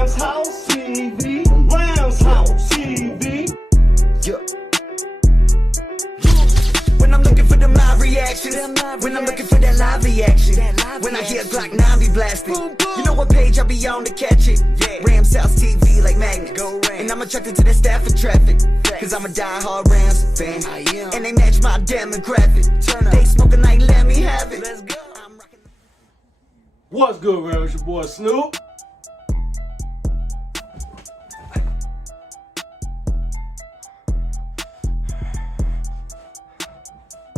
Rams House TV. Rams House TV. Yeah. When I'm looking for the live reactions, when I'm looking for that live reaction, when I hear Glock 9 be blasting, you know what page I be on to catch it? Rams House TV like magnet. And I'm attracted to that Stafford traffic, cause I'm a die-hard Rams fan, and they match my demographic. They smoking like let me have it. Let's go. What's good, Rams? It's your boy Snoop.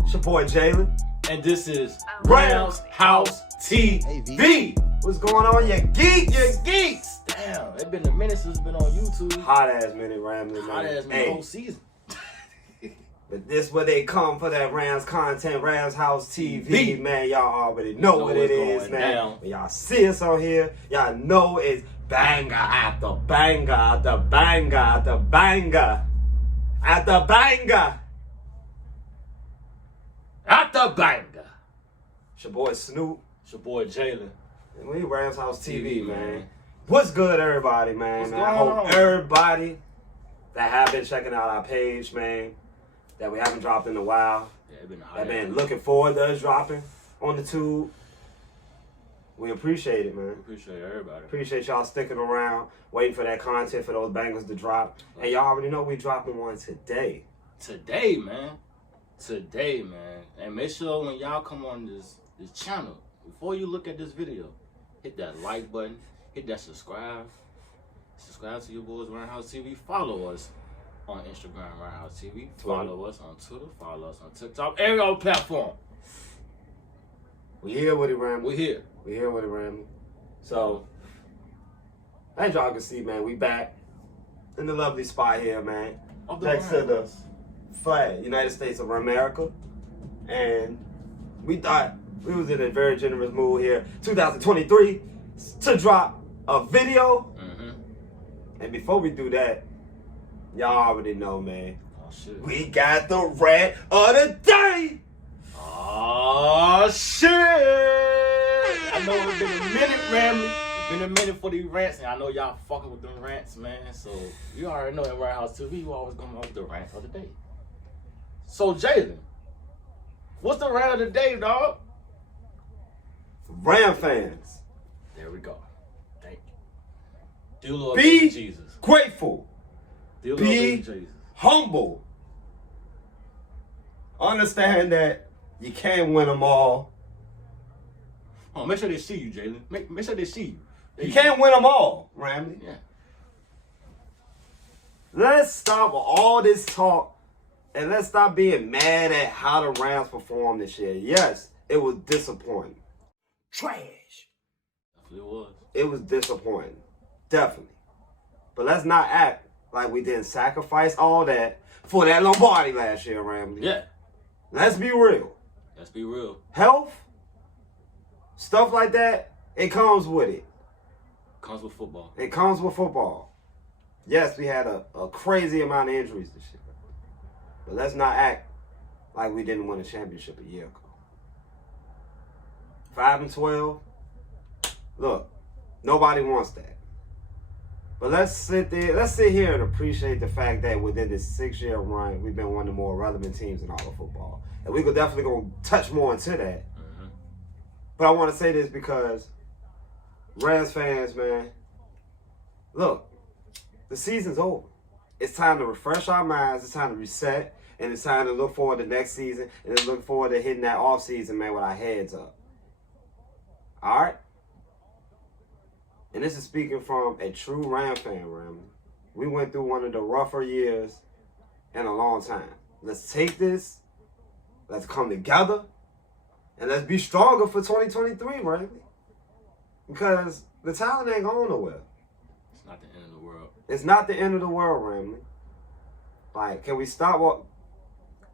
It's your boy Jalen. And this is Rams House TV. What's going on, you geeks? You geeks! Damn, it's been a minute since it's been on YouTube. Hot ass minute, Rambling. Hot ass minute, whole season. But this where they come for that Rams content, Rams House TV, man. Y'all already know what it is, man. When y'all see us on here, y'all know it's banger after banger after banger after banger after banger After banger. It's your boy Snoop. It's your boy Jalen. And we Rams House TV, man. What's good, everybody, man? What's I going hope on? everybody that have been checking out our page, man, that we haven't dropped in a while, that been looking forward to us dropping on the tube. We appreciate it, man. Appreciate everybody. Appreciate y'all sticking around, waiting for that content, for those bangers to drop. And y'all already know we dropping one today. Today, man. Today, man. And make sure when y'all come on this channel, before you look at this video, hit that like button, hit that subscribe. Subscribe to your boys Rams House TV. Follow us on Instagram, Rams House TV. Follow us on Twitter. Follow us on TikTok. Every other platform. We here with it, Ram. We here. We here with it, Ram. So, as y'all can see, man, we back in the lovely spot here, man. Next to the flag, United States of America. And we thought we was in a very generous mood here, 2023, to drop a video. And before we do that, y'all already know, man. Oh, shit. We got the rant of the day. Oh, shit. I know it's been a minute, Ramley. It's been a minute for these rants, and I know y'all fucking with them rants, man. So, you already know at Rams House TV, you always come up with the rant of the day. So, Jalen, what's the rant of the day, dog? Ram fans, There we go. Thank you. Dear Lord be Jesus. grateful. Dear Lord Be Jesus. humble. Understand that you can't win them all. Oh, make sure they see you, Jalen. Make sure they see you. You can't win them all, Ramley. Yeah. Let's stop with all this talk and let's stop being mad at how the Rams performed this year. Yes, it was disappointing. Trash. It was. It was disappointing. Definitely. But let's not act like we didn't sacrifice all that for that Lombardi last year, Ramley. Yeah. Let's be real. Let's be real. Health, stuff like that, it comes with it. Comes with football. It comes with football. Yes, we had a crazy amount of injuries this year. But let's not act like we didn't win a championship a year ago. 5-12. Look, nobody wants that. But let's sit here and appreciate the fact that within this 6-year run, we've been one of the more relevant teams in all of football. And we could definitely go touch more into that. But I want to say this because Rams fans, man, look, the season's over. It's time to refresh our minds. It's time to reset. And it's time to look forward to next season. And then look forward to hitting that off season, man, with our heads up. All right? And this is speaking from a true Ram fan, Ram. We went through one of the rougher years in a long time. Let's take this. Let's come together. And let's be stronger for 2023, Ram. Because the talent ain't going nowhere. It's not the end of the world. It's not the end of the world, Ram. Like, can we stop what...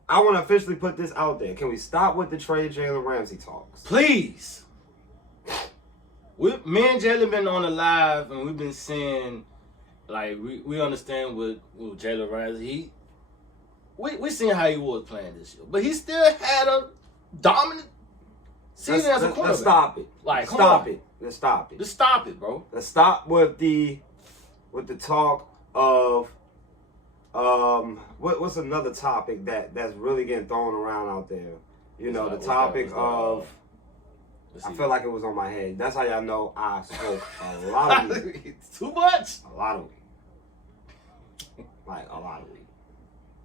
I want to officially put this out there. Can we stop with the trade Jalen Ramsey talks? Please. Me and Jalen been on the live, and we've been saying, like, we understand with Jalen Ramsey. We seen how he was playing this year, but he still had a dominant season as a quarterback. Let's stop it. Like, Stop it. Let's stop it. Just stop it, bro. Let's stop with the with the talk of what's another topic that's really getting thrown around out there? You know, the topic of. I feel like it was on my head. That's how y'all know I smoke a lot of weed. It's too much. A lot of weed. Like a lot of weed.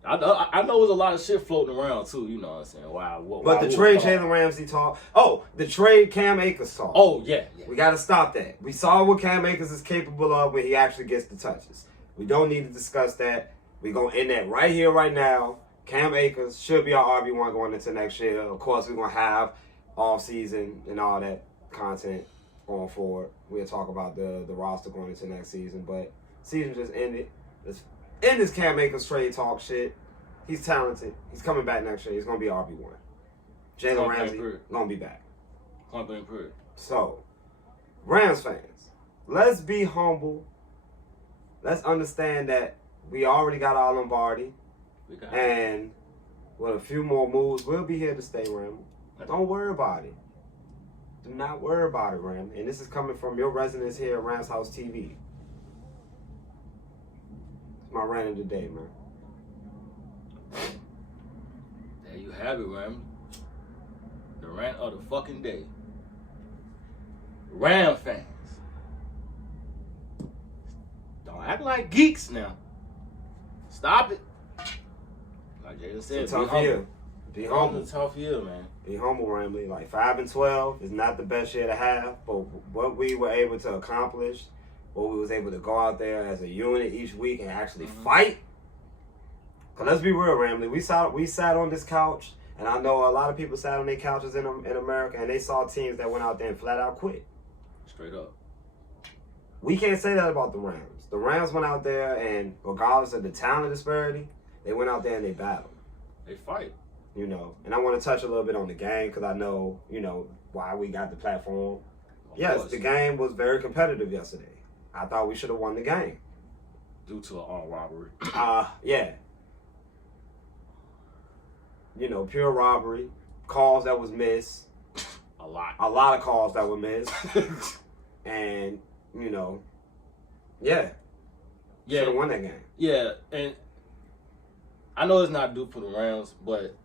I know there's a lot of shit floating around too. You know what I'm saying? Wow. But the trade Jalen Ramsey talk. Oh, the trade Cam Akers talk. Oh yeah. We got to stop that. We saw what Cam Akers is capable of when he actually gets the touches. We don't need to discuss that. We're going to end that right here, right now. Cam Akers should be our RB1 going into next year. Of course, we're going to have off-season and all that content going forward. We'll talk about the roster going into next season. But season just ended. Let's end this Cam Akers trade talk shit. He's talented. He's coming back next year. He's going to be RB1. Jalen Ramsey going to be back. So, Rams fans, let's be humble. Let's understand that we already got our Lombardi. And with a few more moves, we'll be here to stay, Ram. Don't worry about it. Do not worry about it, Ram. And this is coming from your residence here at Rams House TV. It's my rant of the day, man. There you have it, Ram. The rant of the fucking day. Ram fans. Don't act like geeks now. Stop it. Like Jada said, it's a tough year. Be humble. It's a tough year, man. Be humble, Ramley. Like 5-12 is not the best year to have, but what we were able to accomplish, what we was able to go out there as a unit each week and actually fight. Cause let's be real, Ramley. We sat on this couch, and I know a lot of people sat on their couches in America, and they saw teams that went out there and flat out quit. Straight up. We can't say that about the Rams. The Rams went out there, and regardless of the talent disparity, they went out there and they battled. They fight. You know, and I want to touch a little bit on the game because I know, you know, why we got the platform. Yes, the game was very competitive yesterday. I thought we should have won the game. Due to an armed robbery. Yeah. You know, pure robbery. Calls that was missed. A lot. A lot of calls that were missed. And, you know, yeah. Should have won that game. Yeah, and I know it's not due for the Rams, but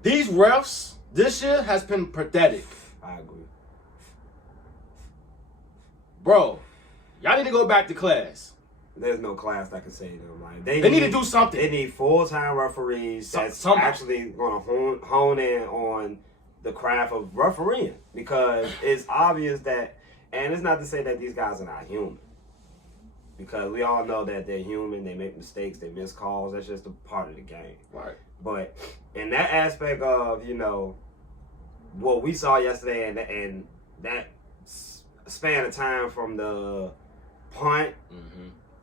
these refs this year has been pathetic. I agree. Bro, y'all need to go back to class. There's no class that can save them. Like they need to do something. They need full-time referees that's actually going to hone in on the craft of refereeing, because it's obvious that, and it's not to say that these guys are not human, because we all know that they're human. They make mistakes. They miss calls. That's just a part of the game. Right. But in that aspect of, you know, what we saw yesterday and that span of time from the punt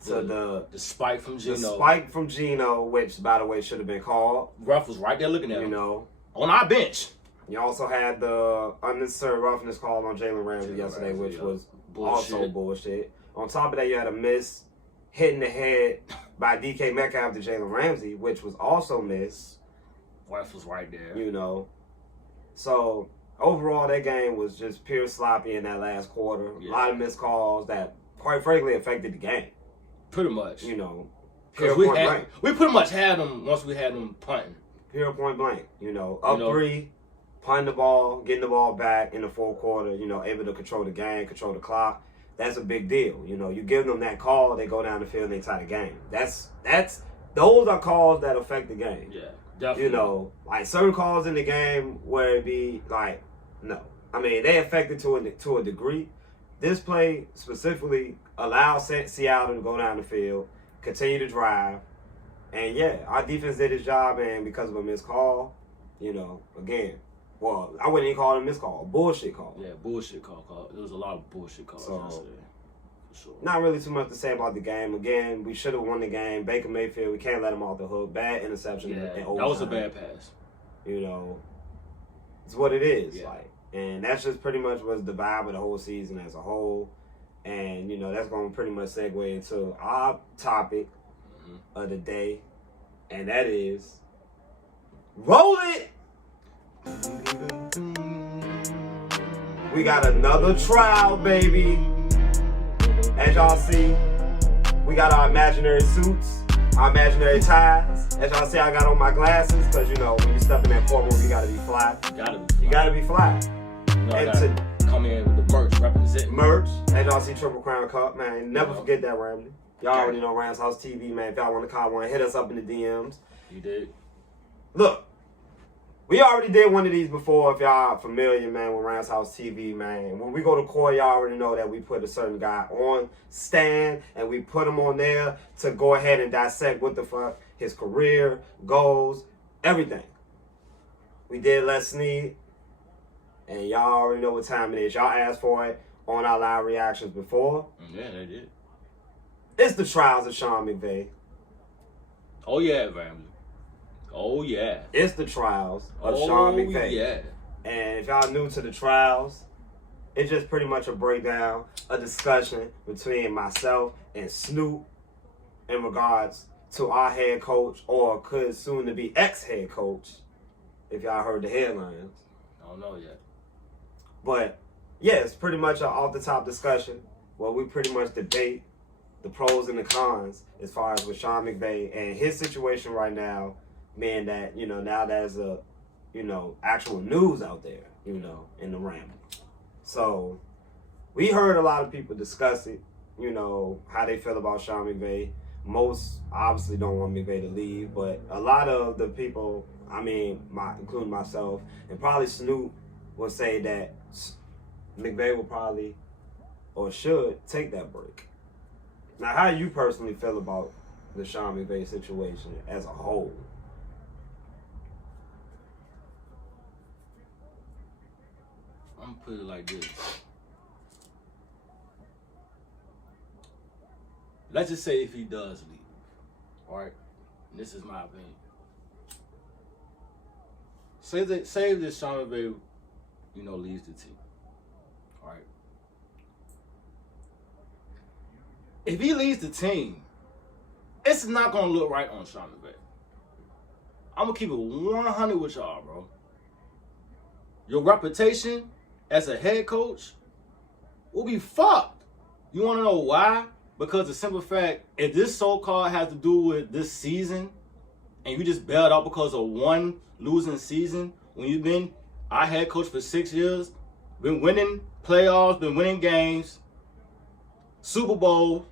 to the spike from Geno. The spike from Geno, which, by the way, should have been called. Ref was right there looking at him. You know. On our bench. You also had the unnecessary roughness called on Jalen Ramsey yesterday, which was also bullshit. On top of that, you had a miss hit in the head by DK Metcalf to Jalen Ramsey, which was also missed. Ref was right there. You know. So, overall, that game was just pure sloppy in that last quarter. Yeah. A lot of missed calls that, quite frankly, affected the game. Pretty much. You know. Pure point blank. We pretty much had them once we had them punting. Pure point blank. You know, up 3, punting the ball, getting the ball back in the fourth quarter, you know, able to control the game, control the clock. That's a big deal. You know, you give them that call, they go down the field and they tie the game. Those are calls that affect the game. Yeah, definitely. You know, like certain calls in the game where it be like, no. I mean, they affect it to a degree. This play specifically allowed Seattle to go down the field, continue to drive. And yeah, our defense did its job, and because of a missed call, you know, again, well, I wouldn't even call it a missed call, a bullshit call. Yeah, bullshit call. There was a lot of bullshit calls yesterday. For sure. Not really too much to say about the game. Again, we should have won the game. Baker Mayfield, we can't let him off the hook. Bad interception. Yeah, that was a bad pass. You know, it's what it is. Yeah. Like, and that's just pretty much was the vibe of the whole season as a whole. And, you know, that's going to pretty much segue into our topic of the day. And that is, roll it! We got another trial, baby. As y'all see, We got our imaginary suits, our imaginary ties. As y'all see, I got on my glasses because, you know, when you step in that courtroom, you got to be fly. You got to be fly. You know, I gotta come in with the merch, represent. Merch. As y'all see, Triple Crown Cup, man. Never forget that, Ramsey. Y'all already know Rams House TV, man. If y'all want to call one, hit us up in the DMs. You did. Look, we already did one of these before. If y'all familiar, man, with Rams House TV, man. When we go to court, y'all already know that we put a certain guy on stand and we put him on there to go ahead and dissect what the fuck his career, goals, everything. We did Les Snead, and y'all already know what time it is. Y'all asked for it on our live reactions before. Yeah, they did. It's the trials of Sean McVay. Oh yeah, Ramsey. Oh yeah. It's the trials of Sean McVay. Oh yeah. And if y'all new to the trials, it's just pretty much a breakdown, a discussion between myself and Snoop in regards to our head coach, or could soon to be ex-head coach, if y'all heard the headlines. I don't know yet. But yeah, it's pretty much an off-the-top discussion where we pretty much debate the pros and the cons as far as with Sean McVay and his situation right now, meaning that, you know, now there's a, you know, actual news out there, you know, in the ramble. So we heard a lot of people discuss it, you know, how they feel about Sean McVay. Most obviously don't want McVay to leave, but a lot of the people, I mean, including myself, and probably Snoop, will say that McVay will probably or should take that break. Now, how you personally feel about the Sean McVay situation as a whole? I'm gonna put it like this. Let's just say if he does leave, all right? This is my opinion. Say that Sean McVay, you know, leaves the team, all right? If he leaves the team, it's not gonna look right on Sean McVay. I'm gonna keep it 100 with y'all, bro. Your reputation as a head coach will be fucked. You wanna know why? Because the simple fact, if this so-called has to do with this season, and you just bailed out because of one losing season, when you've been our head coach for 6 years, been winning playoffs, been winning games, Super Bowl,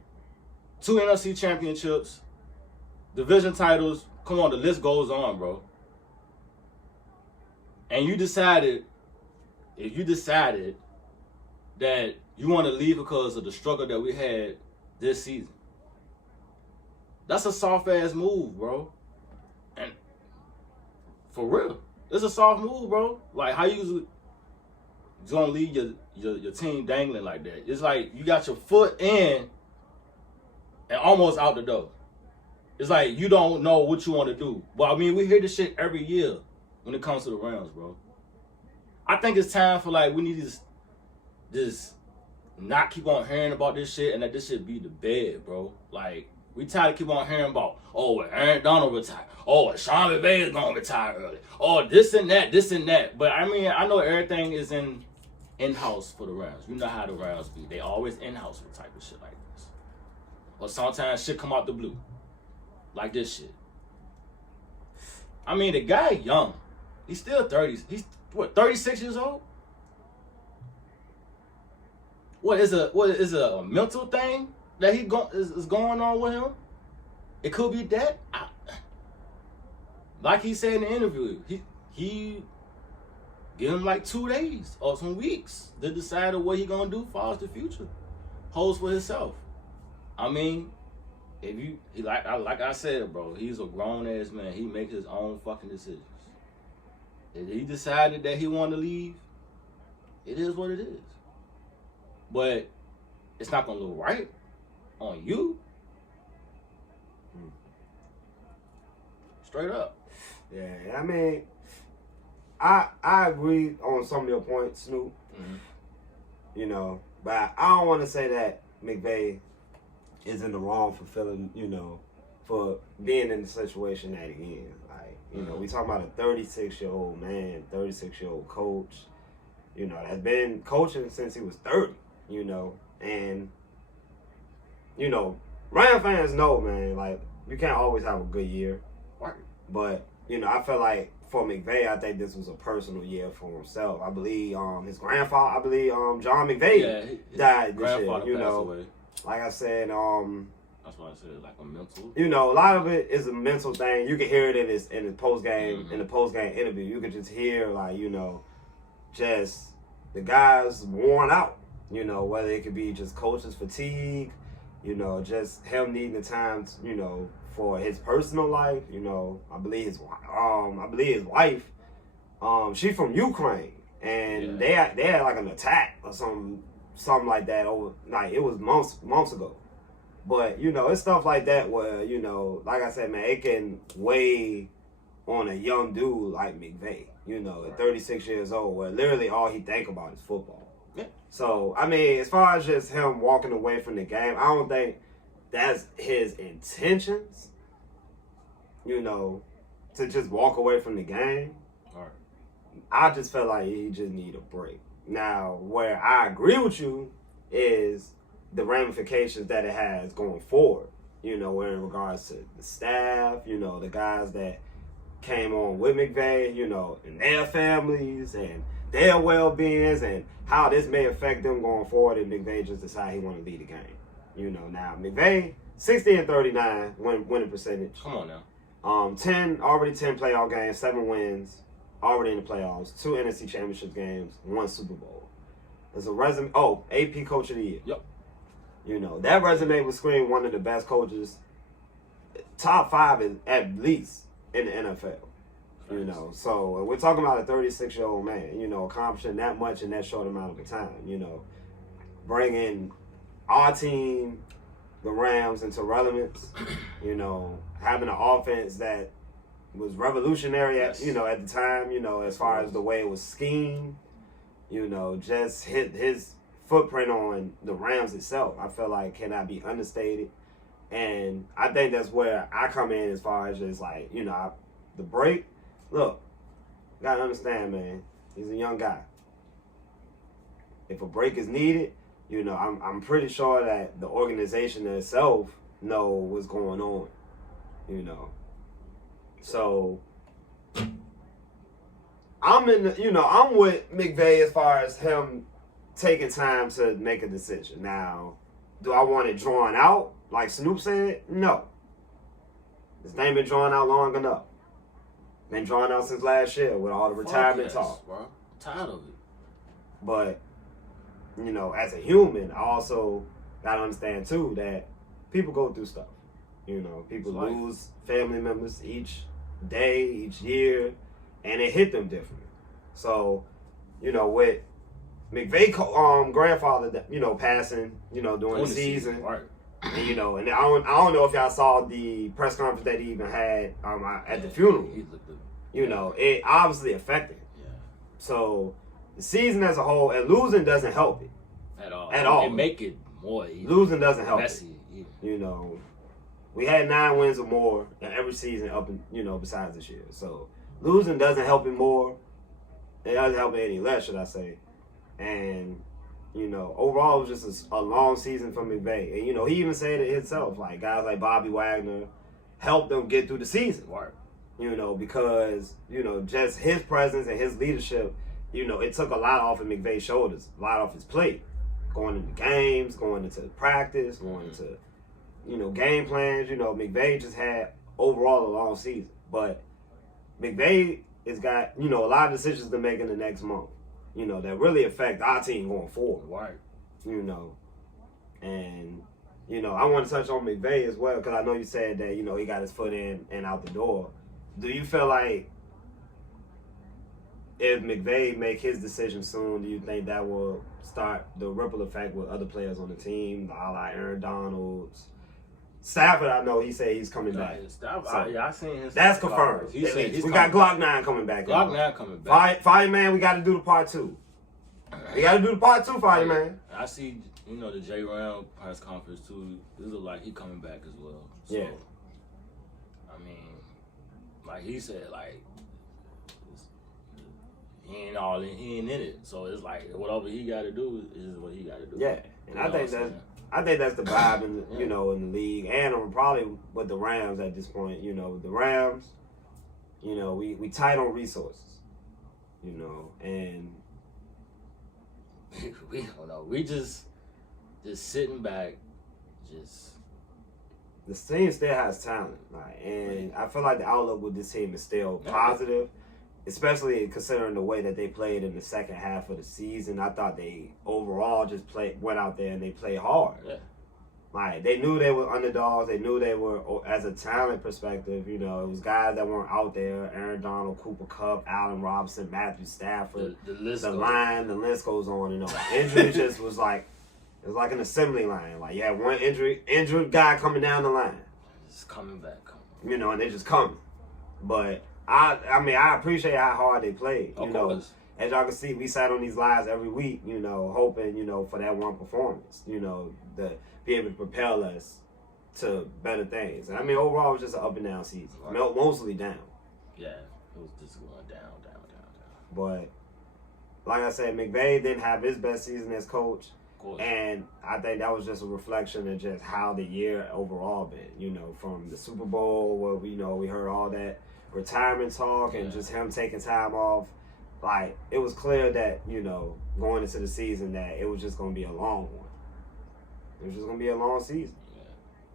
2 NFC championships, division titles, come on, the list goes on, bro. And you decided, if you decided that you want to leave because of the struggle that we had this season, that's a soft-ass move, bro. And for real, it's a soft move, bro. Like, how you gonna leave your team dangling like that? It's like you got your foot in and almost out the door. It's like you don't know what you want to do. But I mean, we hear this shit every year when it comes to the Rams, bro. I think it's time for, like, we need to just not keep on hearing about this shit and let this shit be the bed, bro. Like, we tired of keep on hearing about, oh, Aaron Donald retired. Oh, Sean McVay is gonna retire early. Oh, this and that, this and that. But I mean, I know everything is in-house for the Rams. You know how the Rams be. They always in-house with type of shit like this. Or sometimes shit come out the blue. Like this shit. I mean, the guy young. He's still 30. He's, what, 36 years old? What is a mental thing that is going on with him? It could be that. Like he said in the interview, he give him like 2 days or some weeks to decide what he gonna do for the future, holds for himself. I mean, if you like I said, bro, he's a grown ass man. He make his own fucking decisions. If he decided that he wanted to leave, it is what it is. But it's not gonna look right on you. Straight up. Yeah, I mean, I agree on some of your points, Snoop. Mm-hmm. You know, but I don't want to say that McVay is in the wrong for feeling, you know, for being in the situation that he in. Like, you know, we talking about a 36-year-old man, 36-year-old coach, you know, that's been coaching since he was 30, you know, and, you know, Ram fans know, man, like, you can't always have a good year. Right. But, you know, I feel like for McVay, I think this was a personal year for himself. I believe his grandfather, John McVay died this year, you know. Away. Like I said, that's why I said like a mental. you know, a lot of it is a mental thing. You can hear it in the post game interview. You can just hear, like, you know, just the guys worn out. You know, whether it could be just coach's fatigue, you know, just him needing the time, you know, for his personal life. You know, I believe his wife, she's from Ukraine, and they had like an attack or something like that over, like, it was months ago. But, you know, it's stuff like that where, you know, like I said, man, it can weigh on a young dude like McVay, you know, at 36 years old, where literally all he think about is football. Yeah. So, I mean, as far as just him walking away from the game, I don't think that's his intentions, you know, to just walk away from the game. All right. I just felt like he just need a break. Now, where I agree with you is the ramifications that it has going forward, you know, in regards to the staff, you know, the guys that came on with McVay, you know, and their families and their well-beings, and how this may affect them going forward if McVay just decide he want to lead the game. You know, now McVay, 60-39 winning percentage. Come on now. 10 playoff games, 7 wins, already in the playoffs, 2 NFC Championship games, 1 Super Bowl. There's a resume. Oh, AP Coach of the Year. Yep. You know, that resume would scream one of the best coaches, top 5 at least in the NFL. You know, so we're talking about a 36-year-old man, you know, accomplishing that much in that short amount of a time, you know, bringing our team, the Rams, into relevance, you know, having an offense that was revolutionary at, you know, at the time, you know, as far as the way it was schemed, you know, just his footprint on the Rams itself, I feel like cannot be understated. And I think that's where I come in as far as just like, you know, the break. Look, you gotta understand, man, he's a young guy. If a break is needed, you know, I'm pretty sure that the organization itself know what's going on, you know. So I'm with McVay as far as him taking time to make a decision. Now, do I want it drawn out like Snoop said? No. This thing been drawn out long enough. Been drawn out since last year with all the retirement talk. Bro. I'm tired of it. But, you know, as a human, I also gotta understand too that people go through stuff. You know, people lose family members each day, each year, and it hit them differently. So, you know, with McVay grandfather, you know, passing, you know, during the season, right? And, you know, and I don't know if y'all saw the press conference that he even had at the funeral. You know, it obviously affected him. Yeah. So the season as a whole, and losing doesn't help it at all. It make it more losing doesn't help messy. It. You know, we had 9 wins or more in every season up, you know, besides this year. So losing doesn't help it more. It doesn't help it any less, should I say? And, you know, overall, it was just a long season for McVay. And, you know, he even said it himself. Like, guys like Bobby Wagner helped them get through the season. Right. You know, because, you know, just his presence and his leadership, you know, it took a lot off of McVay's shoulders, a lot off his plate. Going into games, going into practice, going into, you know, game plans. You know, McVay just had overall a long season. But McVay has got, you know, a lot of decisions to make in the next month, you know, that really affect our team going forward. Right. You know, and, you know, I want to touch on McVay as well, because I know you said that, you know, he got his foot in and out the door. Do you feel like if McVay make his decision soon, do you think that will start the ripple effect with other players on the team, a la Aaron Donalds? Stafford, I know he said he's coming back. I seen his. That's confirmed. He said he's we got Glock 9 coming back. Glock 9 coming back. Fireman, we got to do the part 2. We got to do the part 2, Fireman. I see, you know, the J. Ram press conference too. It look like he coming back as well. So, yeah. I mean, like he said, like he ain't in it. So it's like whatever he got to do is what he got to do. Yeah, and I think I think that's the vibe in the, in the league, and probably with the Rams at this point. The Rams, we tight on resources, and we don't know. We just sitting back, just. The team still has talent, and I feel like the outlook with this team is still positive, especially considering the way that they played in the second half of the season. I thought they overall just went out there and they played hard. Yeah. They knew they were underdogs. They knew they were, as a talent perspective, it was guys that weren't out there: Aaron Donald, Cooper Kupp, Allen Robinson, Matthew Stafford, the list goes on and on. Injuries just was like. It was like an assembly line. Like, you had one injured guy coming down the line. It's coming back. And they just coming. But, I appreciate how hard they played. Of course. As y'all can see, we sat on these lives every week, hoping, for that one performance, to be able to propel us to better things. And, overall, it was just an up and down season. Mostly down. Yeah, it was just going down. But, like I said, Mcvay didn't have his best season as coach. And I think that was just a reflection of just how the year overall been, from the Super Bowl where we heard all that retirement talk and just him taking time off. Like, it was clear that, going into the season that it was just going to be a long one. It was just going to be a long season. Yeah.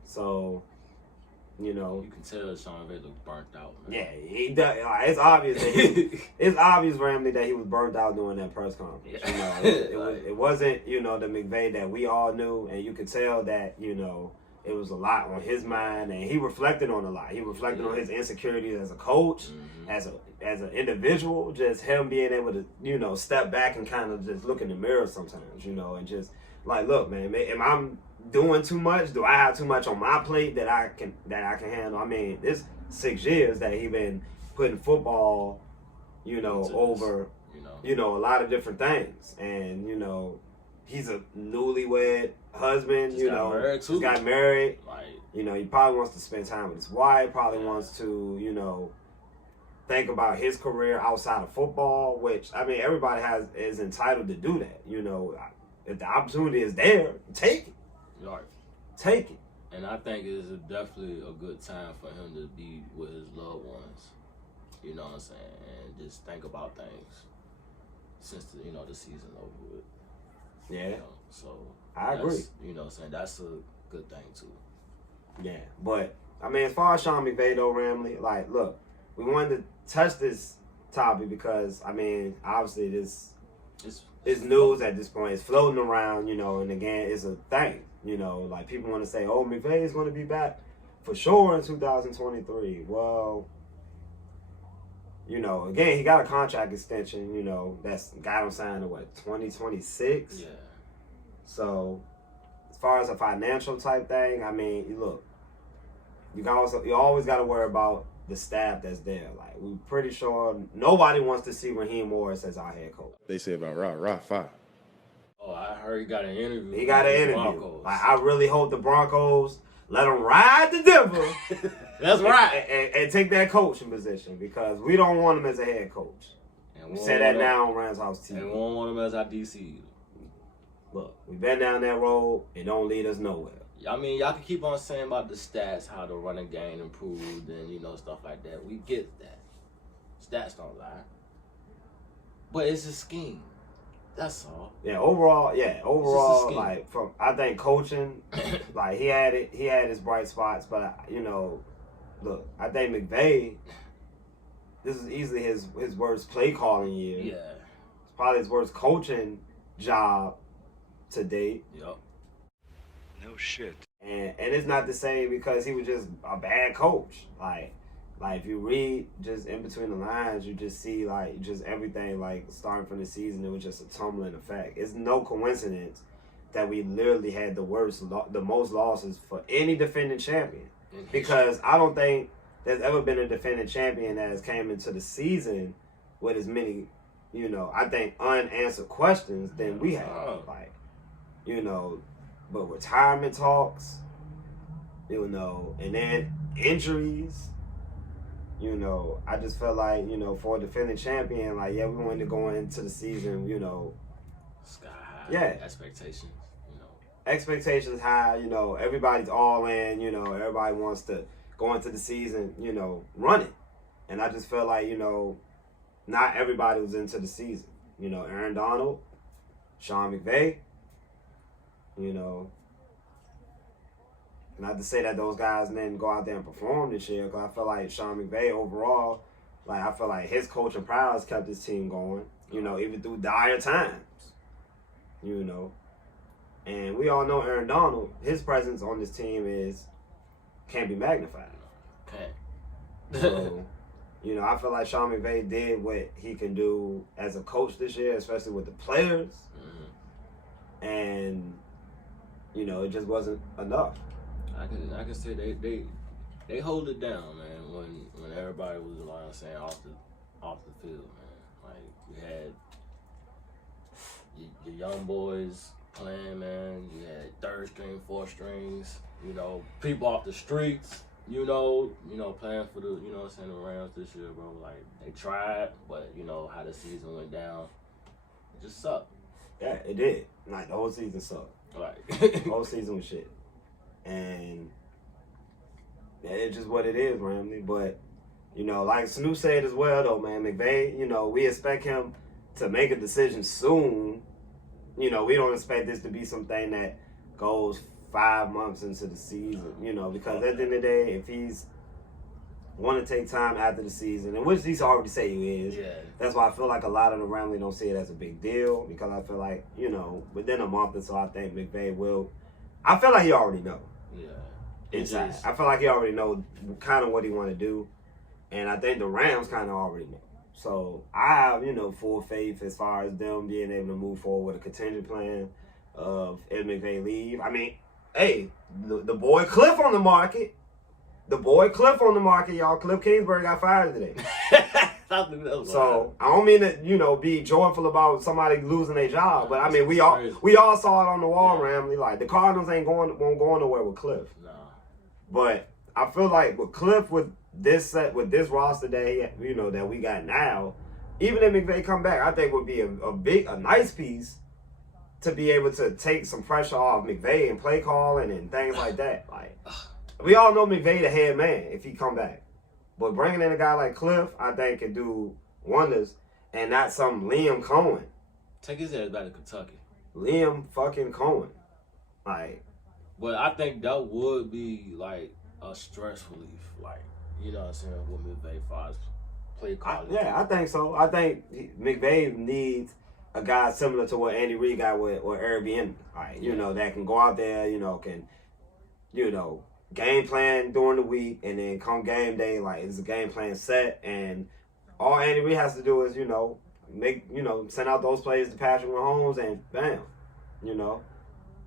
So, you can tell Sean McVay looked burnt out, man. Yeah, he does. It's obvious that it's obvious, Ramley, that he was burnt out during that press conference. Yeah. It wasn't, the McVay that we all knew, and you could tell that, it was a lot on his mind, and he reflected on a lot. He reflected on his insecurities as a coach, as an individual, just him being able to, step back and kind of just look in the mirror sometimes, and just like, look, man, am I doing too much? Do I have too much on my plate that I can handle? This 6 years that he been putting football, over, a lot of different things, and he's a newlywed husband. Just got married. He probably wants to spend time with his wife. Probably wants to, think about his career outside of football. Which everybody is entitled to do that. If the opportunity is there, take it. Right. Take it. And I think it's definitely a good time for him to be with his loved ones. You know what I'm saying? And just think about things since the season over with. Yeah. So I agree. You know what I'm saying? That's a good thing too. Yeah. But as far as Sean McVay though, Ramley, look, we wanted to touch this topic because obviously this is news at this point. It's floating around, and again, it's a thing. People want to say, oh, McVay is going to be back for sure in 2023. Well, again, he got a contract extension, that's got him signed to 2026? Yeah. So, as far as a financial type thing, look, you always got to worry about the staff that's there. We're pretty sure nobody wants to see Raheem Morris as our head coach. They say about Rafa. Oh, I heard he got an interview. He got an interview. Broncos. I really hope the Broncos let him ride to Denver. That's right. And take that coaching position because we don't want him as a head coach. We said that now on Rams House TV. And we don't want him as our DC. Look, we've been down that road. It don't lead us nowhere. Y'all can keep on saying about the stats, how the running game improved and, stuff like that. We get that. Stats don't lie. But it's a scheme. That's all. Yeah, overall, I think coaching, he had his bright spots, but look, I think McVay, this is easily his worst play calling year. Yeah. It's probably his worst coaching job to date. Yep. No shit. And it's not to say because he was just a bad coach. If you read just in between the lines, you just see just everything starting from the season, it was just a tumbling effect. It's no coincidence that we literally had the most losses for any defending champion. Because I don't think there's ever been a defending champion that has came into the season with as many, I think unanswered questions than we have. But retirement talks, and then injuries. I just felt like, for a defending champion, we wanted to go into the season, sky high yeah. expectations, expectations high. You know, everybody's all in. You know, everybody wants to go into the season, you know, running. And I just felt like, you know, not everybody was into the season. You know, Aaron Donald, Sean McVay, you know. Not to say that those guys didn't go out there and perform this year, because I feel like Sean McVay overall, like I feel like his coaching prowess kept his team going, you know, even through dire times, you know. And we all know Aaron Donald, his presence on this team can't be magnified. Okay. So, you know, I feel like Sean McVay did what he can do as a coach this year, especially with the players. Mm-hmm. And, you know, it just wasn't enough. I can say they hold it down, man. When everybody was, like I'm saying, off the field, man. Like you had your young boys playing, man. You had third string, fourth strings. You know, people off the streets. You know, playing for the, you know what I'm saying, the Rams this year, bro. Like they tried, but you know how the season went down. It just sucked. Yeah, it did. Like the whole season sucked. Like The whole season was shit. And yeah, it's just what it is, Ramsey. But, you know, like Snoop said as well, though, man, McVay, you know, we expect him to make a decision soon. You know, we don't expect this to be something that goes 5 months into the season, you know, because at the end of the day, if he's want to take time after the season, and which he's already said he is, yeah. that's why I feel like a lot of the Rambley don't see it as a big deal, because I feel like, you know, within a month or so, I think McVay will. I feel like he already know. Yeah. Inside. I feel like he already know kind of what he want to do, and I think the Rams kind of already know. So I have, you know, full faith as far as them being able to move forward with a contingent plan of if McVay leave. I mean, hey, the boy Cliff on the market. The boy Cliff on the market, y'all. Cliff Kingsbury got fired today. So I don't mean to, you know, be joyful about somebody losing their job, but I mean we all saw it on the wall, Ramley. Like the Cardinals won't go nowhere with Cliff. No. But I feel like with Cliff, with this roster that we got now, even if McVay come back, I think would be a nice piece to be able to take some pressure off McVay and play calling and things like that. Like we all know McVay the head man if he come back. But bringing in a guy like Cliff, I think could do wonders, and not some Liam Cohen. Take his ass back to Kentucky. Liam fucking Cohen. Like, but I think that would be like a stress relief, like, you know what I'm saying, with McVay Fox play calling. I think so. I think McVay needs a guy similar to what Andy Reid got with Airbnb. Like, you know, that can go out there, game plan during the week, and then come game day, like it's a game plan set, and all Andy Reid has to do is, send out those plays to Patrick Mahomes, and bam,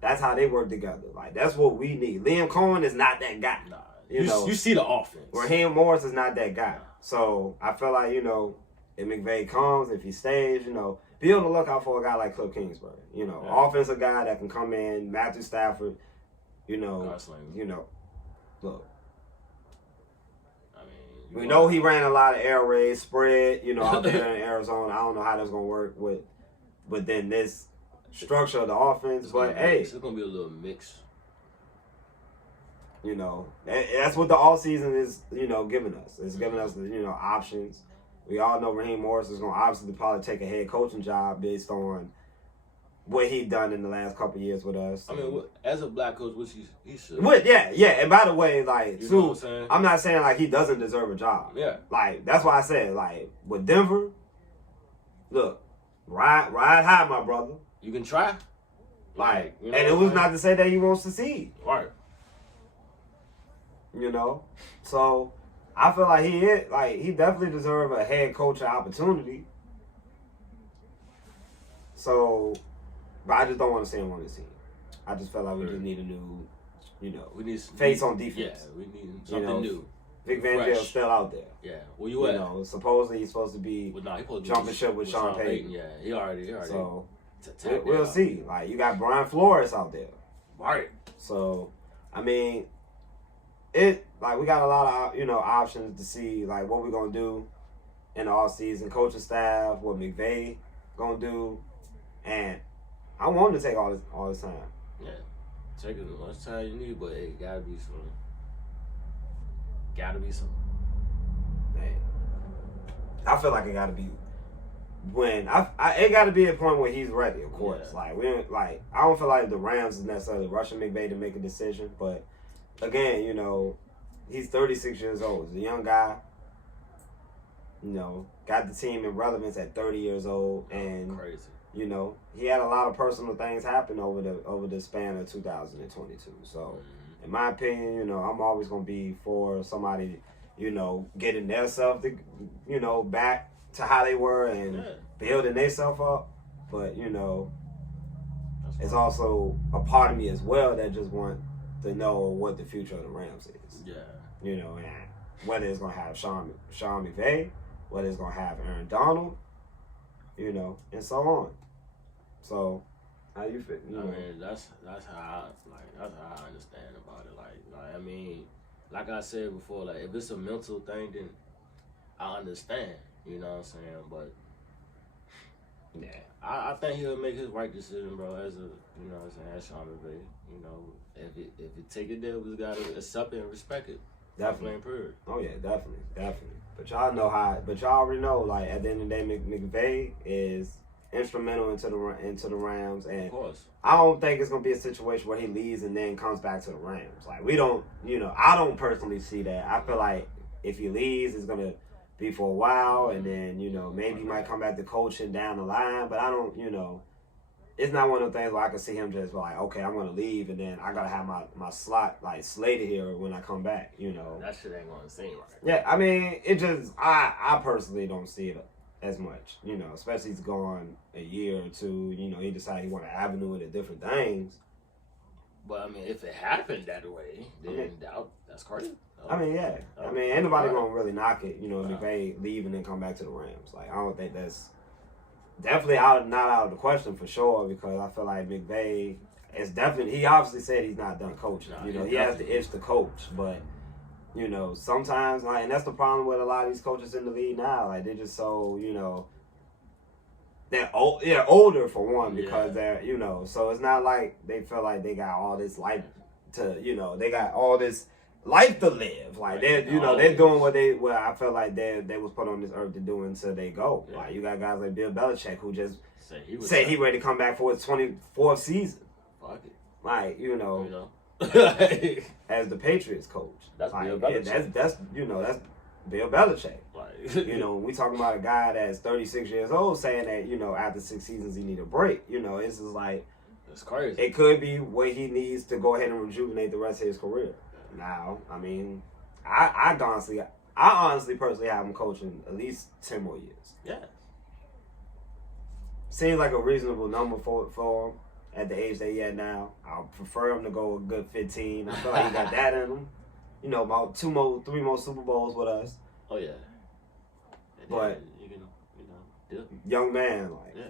that's how they work together. Like that's what we need. Liam Cohen is not that guy. Nah, you see the offense. Raheem Morris is not that guy. So I feel like, if McVay comes, if he stays, be on the lookout for a guy like Cliff Kingsbury. Offensive guy that can come in, Matthew Stafford, look. I mean, we know he ran a lot of air raid spread, out there in Arizona. I don't know how that's gonna work but then this structure of the offense. But hey, it's gonna be a little mix. That's what the all season is, giving us. It's giving us options. We all know Raheem Morris is gonna obviously probably take a head coaching job based on what he done in the last couple of years with us. I mean, as a black coach, which he should. Yeah. And by the way, like, you know what I'm saying? I'm not saying like he doesn't deserve a job. Yeah. Like that's why I said, like, with Denver, look, ride high, my brother. You can try. Like, and it was not to say that he won't succeed. Right. So I feel like he definitely deserves a head coaching opportunity. So. But I just don't want to see him on the team. I just felt like we just need a new, we need face on defense. Yeah, we need something new. Vic Fangio's still out there. Yeah, where you at? Supposedly he's supposed to be jumping ship with Sean Payton. Yeah, he already. So we'll see. Like you got Brian Flores out there. Right. So I mean, we got a lot of options to see like what we're gonna do in the off season, coaching staff, what McVay gonna do, and I want him to take all this time. Yeah. Take it as much time you need, but it gotta be some. Gotta be some. Man, I feel like it gotta be when it gotta be a point where he's ready. Of course, Yeah. like we don't, like I don't feel like the Rams is necessarily rushing McVay to make a decision, but again, you know, he's 36 years old. He's a young guy. You know, got the team in relevance at 30 years old, and Crazy. you know, he had a lot of personal things happen over the span of 2022. So, in my opinion, you know, I'm always gonna be for somebody, you know, getting their self, you know, back to how they were and building themselves up. But you know, it's also a part of me as well that just want to know what the future of the Rams is. Yeah. You know, and whether it's gonna have Sean McVay, whether it's gonna have Aaron Donald, you know, and so on. So, how you feel? You know? I mean, that's how I understand about it. Like I mean, like I said before, like if it's a mental thing, then I understand. You know what I'm saying? But yeah, I think he'll make his right decision, bro. As a you know what I'm saying, as Sean McVay. You know, if it take it there, we gotta accept it and respect it. Definitely. Period. Oh yeah, definitely. But y'all know how. But y'all already know, like at the end of the day, McVay is instrumental into the Rams, and Of course. I don't think it's gonna be a situation where he leaves and then comes back to the Rams. Like we don't, you know, I don't personally see that. I feel like if he leaves, it's gonna be for a while, and then you know maybe he might come back to coaching down the line. But I don't, you know, it's not one of the things where I can see him just like, okay, I'm gonna leave, and then I gotta have my slot like slated here when I come back. You know, That shit ain't gonna seem right. yeah, I mean, it just I personally don't see it as much, you know, especially he's gone a year or two. You know, he decided he wanted an avenue into different things. But I mean, if it happened that way, then that's crazy. I mean, yeah. I mean, ain't nobody gonna really knock it. You know, McVay leave and then come back to the Rams. Like, I don't think that's definitely not out of the question for sure, because I feel like McVay is definitely. He obviously said he's not done coaching. Nah, you know, he he has the definitely- itch to coach, but you know, sometimes like, and that's the problem with a lot of these coaches in the league now. Like, they're just so, you know, they're older for one, because they're, you know, so it's not like they feel like they got all this life to, you know, they got all this life to live. Like they're, you know, they're doing what I feel like they was put on this earth to do until they go. Yeah. Like you got guys like Bill Belichick who just say he ready to come back for his 24th season. Fuck it. Like, you know, You know. as the Patriots coach. That's like, Bill Belichick. That's you know, that's Bill Belichick. Like, You know, we talking about a guy that's 36 years old saying that, you know, after 6 seasons he need a break. You know, it's just like, that's crazy. it could be where he needs to go ahead and rejuvenate the rest of his career. Now, I mean, I honestly personally have him coaching at least 10 more years. Yeah. Seems like a reasonable number for him at the age that he at now. I prefer him to go a good 15. I feel like he got that in him. You know, about 3 more Super Bowls with us. Oh yeah. And But then you can, do. Young man, like Yeah.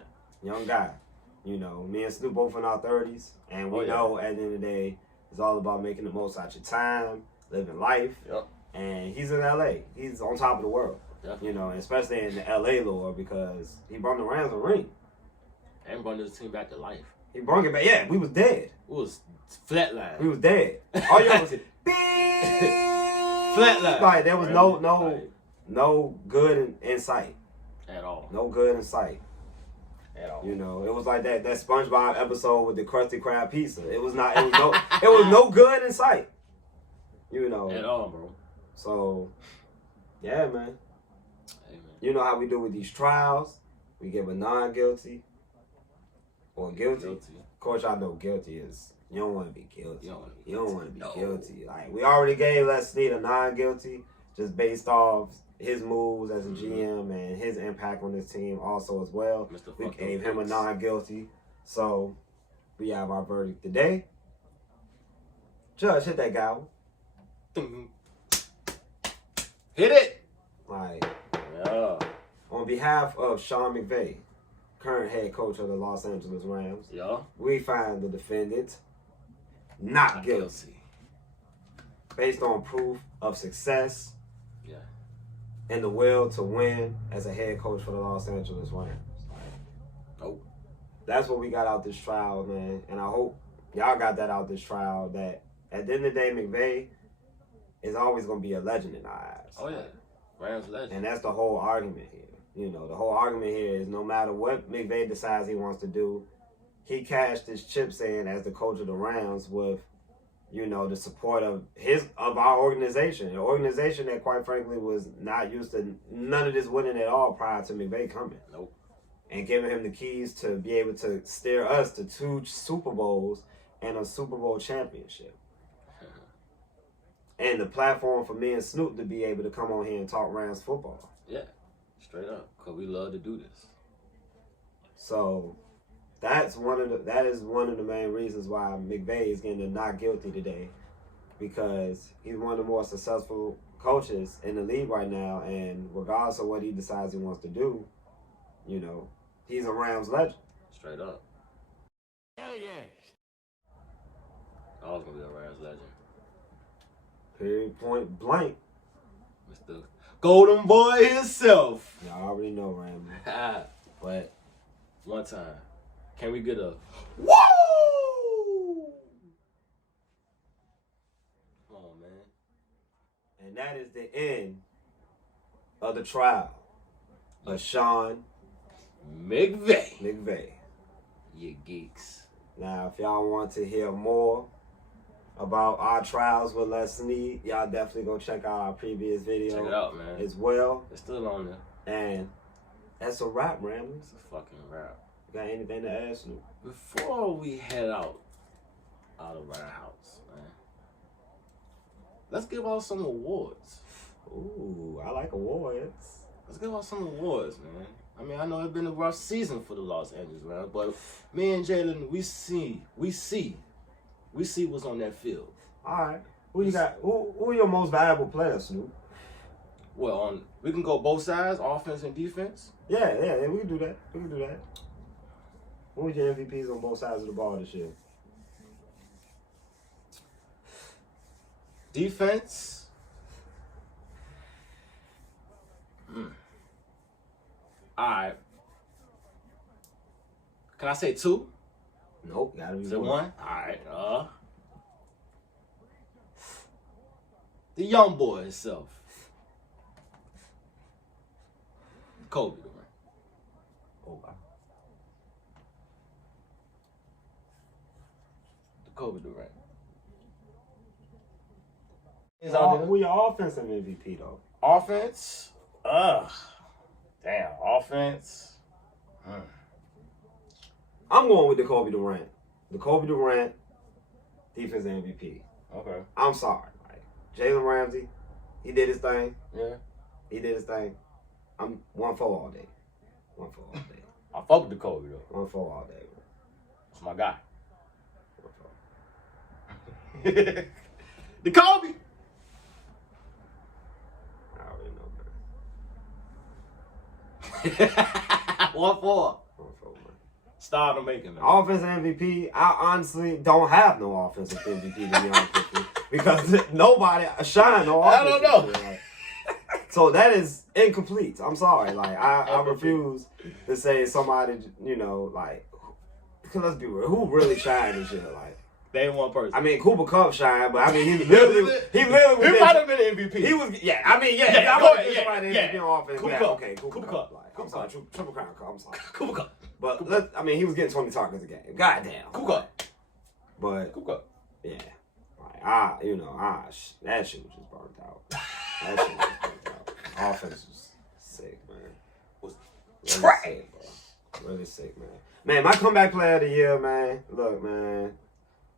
young guy. You know, me and Snoop both in our 30s, and we know at the end of the day, it's all about making the most out your time, living life. Yep. And he's in LA. He's on top of the world. Definitely. You know, and especially in the LA lore, because he brought the Rams a ring. And brought this team back to life. He brought it back. Yeah, we was dead. It was flatline. We was dead. All you heard was beep. Flatline. Like there was Like, no good in sight. at all. No good in sight. At all. You know, it was like that SpongeBob episode with the Krusty Krab pizza. It was no good in sight. You know. At all, bro. So, yeah, man. Hey, man. You know how we do with these trials. We give a non-guilty or guilty. Of course, I know guilty is, you don't want to be guilty. You don't want to be guilty. Like, we already gave Les Snead a non-guilty just based off his moves as a GM and his impact on this team also as well. We gave him a non-guilty. So, we have our verdict today. Judge, hit that gavel. Hit it. Like, Yeah. on behalf of Sean McVay, current head coach of the Los Angeles Rams, Yeah. we find the defendant not guilty based on proof of success Yeah. and the will to win as a head coach for the Los Angeles Rams. Oh. That's what we got out this trial, man. And I hope, y'all got that out this trial that at the end of the day, McVay is always going to be a legend in our eyes. Oh, yeah. Rams legend. And that's the whole argument here. You know, the whole argument here is no matter what McVay decides he wants to do, he cashed his chips in as the coach of the Rams with, you know, the support of our organization. An organization that, quite frankly, was not used to none of this winning at all prior to McVay coming. Nope. And giving him the keys to be able to steer us to 2 Super Bowls and a Super Bowl championship. And the platform for me and Snoop to be able to come on here and talk Rams football. Yeah, straight up, because we love to do this. So that is one of the main reasons why McVay is getting a not guilty today, because he's one of the more successful coaches in the league right now, and regardless of what he decides he wants to do, you know, he's a Rams legend. Straight up. Hell yeah. I was going to be a Rams legend. Period, point blank. Mr. Golden Boy himself. Y'all already know, Ram. But one time, can we get a Woo! come on, man? And that is the end of the trial of Sean McVay. You geeks. Now, if y'all want to hear more about our trials with Les Snead, y'all definitely go check out our previous video. Check it out, man. As well. It's still on there. And that's a wrap, Ramblers. It's a fucking wrap. Got anything to add, Snoop? Before we head out of our house, man, let's give out some awards. Ooh, I like awards. Let's give out some awards, man. I mean, I know it's been a rough season for the Los Angeles Rams, but me and Jalen, we see what's on that field. All right. Who you got? Who are your most valuable players, Snoop? Well, we can go both sides, offense and defense. Yeah, we can do that. Who was your MVPs on both sides of the ball this year? Defense. All right. Can I say 2? Nope, gotta be Is it 1? one. All right. The young boy himself, Kobe Durant. Oh, wow. The Kobe Durant. Who your offensive MVP though? Offense. Damn. Offense. I'm going with the Kobe Durant. The Kobe Durant defense MVP. Okay. I'm sorry. Like, Jalen Ramsey, he did his thing. Yeah. He did his thing. I'm 1-4 all day. 1-4 all day. I fuck with the Kobe though. 1-4 all day. Bro. That's my guy. 1-4. The Kobe. I already know, man. 1-4. 1-4, man. Star to make it, man. Offensive MVP, I honestly don't have no offensive MVP to be honest with you. Because nobody shine no I offensive. don't know. Like, so that is incomplete. I'm sorry. Like I refuse to say somebody, you know, like, because let's be real, who really shined this year? Like, They ain't one person. I mean, Cooper Kupp shined, but I mean, he literally was. He might have been MVP. He was, yeah. I mean, yeah. Yeah, I go was ahead, somebody yeah. MVP on offense. Cooper Yeah, Kupp. okay, Cooper Cooper Kupp. Kupp. Like, I'm sorry, Triple Crown Cup. I'm sorry. Cooper Kupp. But I mean, he was getting 20 targets a game. Goddamn. Cooper Kupp. But Cooper Kupp. yeah, like that shit was just burnt out. That shit was burnt out. Offense was sick, man. Was Really trash. sick, bro. Really sick, man. Man, my comeback player of the year, man. Look, man.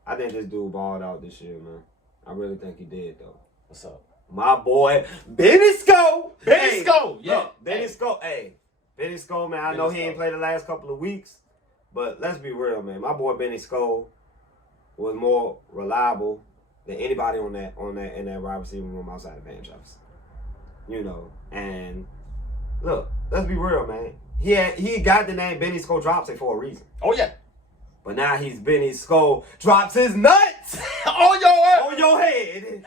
I think this dude balled out this year, man. I really think he did, though. What's up? My boy, Benny Sco. Benny Sco, yeah. Look, Benny Sco. Hey, Benny Sco, man. I know he ain't played the last couple of weeks, but let's be real, man. My boy Benny Sco was more reliable than anybody in that wide receiver room outside of Van Jefferson. You know, and look, let's be real, man. He got the name Benny Sco Drops It for a reason. Oh, yeah. But now he's Benny Sco Drops His Nuts on your head.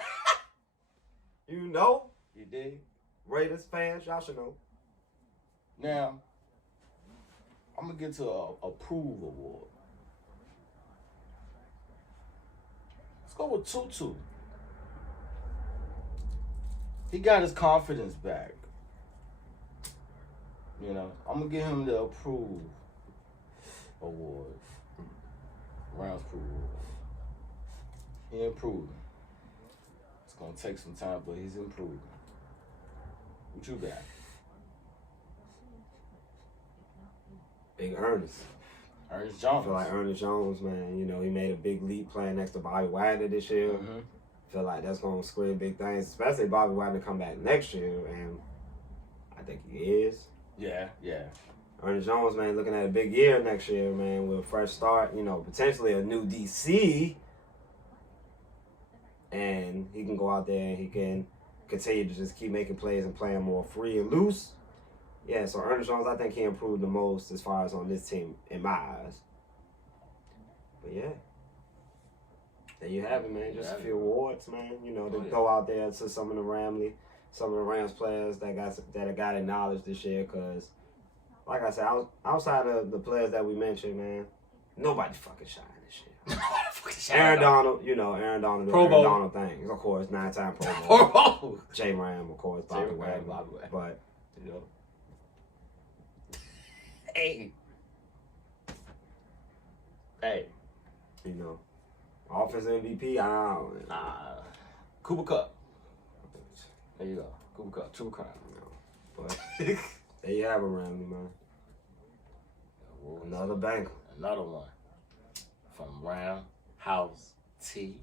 You know? You dig? Raiders fans, y'all should know. Now, I'm going to get to a Prove Award. Let's go with Tutu. He got his confidence back. You know, I'm gonna give him the Approve Award. Rams Approve Award. He improving. It's gonna take some time, but he's improving. What you got? Big Ernest. Ernest I Jones. feel like Ernest Jones, man, you know, he made a big leap playing next to Bobby Wagner this year. Mm-hmm. Feel like that's going to scream big things, especially Bobby Wagner come back next year, and I think he is. Yeah. Ernest Jones, man, looking at a big year next year, man, with a fresh start, you know, potentially a new DC, and he can go out there and he can continue to just keep making plays and playing more free and loose. Yeah, so Ernest Jones, I think he improved the most as far as on this team, in my eyes. But yeah, there you have it, man. Just a few awards, man. You know, to throw out there to some of the Rams players that got acknowledged this year. Cause, like I said, outside of the players that we mentioned, man, nobody fucking shined this year. Aaron Donald, you know, Aaron Donald, Pro Bowl. Aaron Donald things, of course, 9-time Pro Bowl. J Ram, of course, Bobby Wagner, but you know. Hey. You know, offense MVP, I don't know. Cooper Cup. There you go. Cooper Cup. True crime. But there you have it, Ramsey, man. Another banker. Another one. From Roundhouse TV.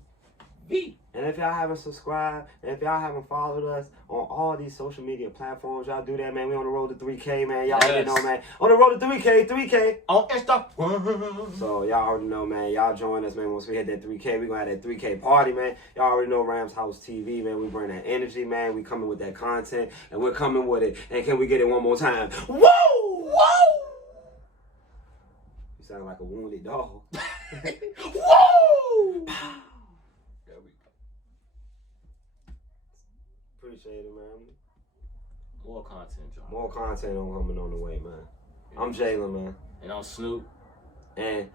And if y'all haven't subscribed, and if y'all haven't followed us on all these social media platforms, y'all do that, man. We on the road to 3K, man. Y'all already know, man. On the road to 3K. On Insta. So y'all already know, man. Y'all join us, man. Once we hit that 3K, we gonna have that 3K party, man. Y'all already know Rams House TV, man. We bring that energy, man. We coming with that content, and we're coming with it. And can we get it one more time? Woo! Woo! You sound like a wounded dog. Woo! Appreciate it, man. More content, John. More content coming on the way, man. I'm Jalen, man. And I'm Snoop. And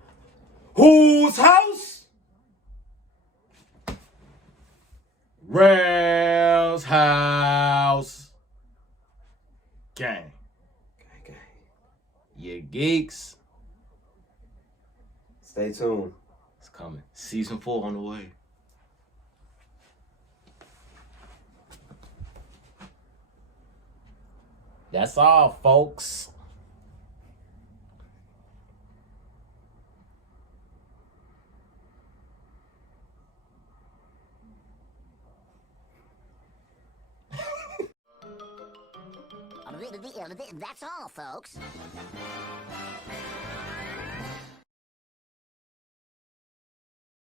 whose house? Rams House. Gang. Gang. You geeks. Stay tuned. It's coming. Season 4 on the way. That's all, folks. That's all, folks.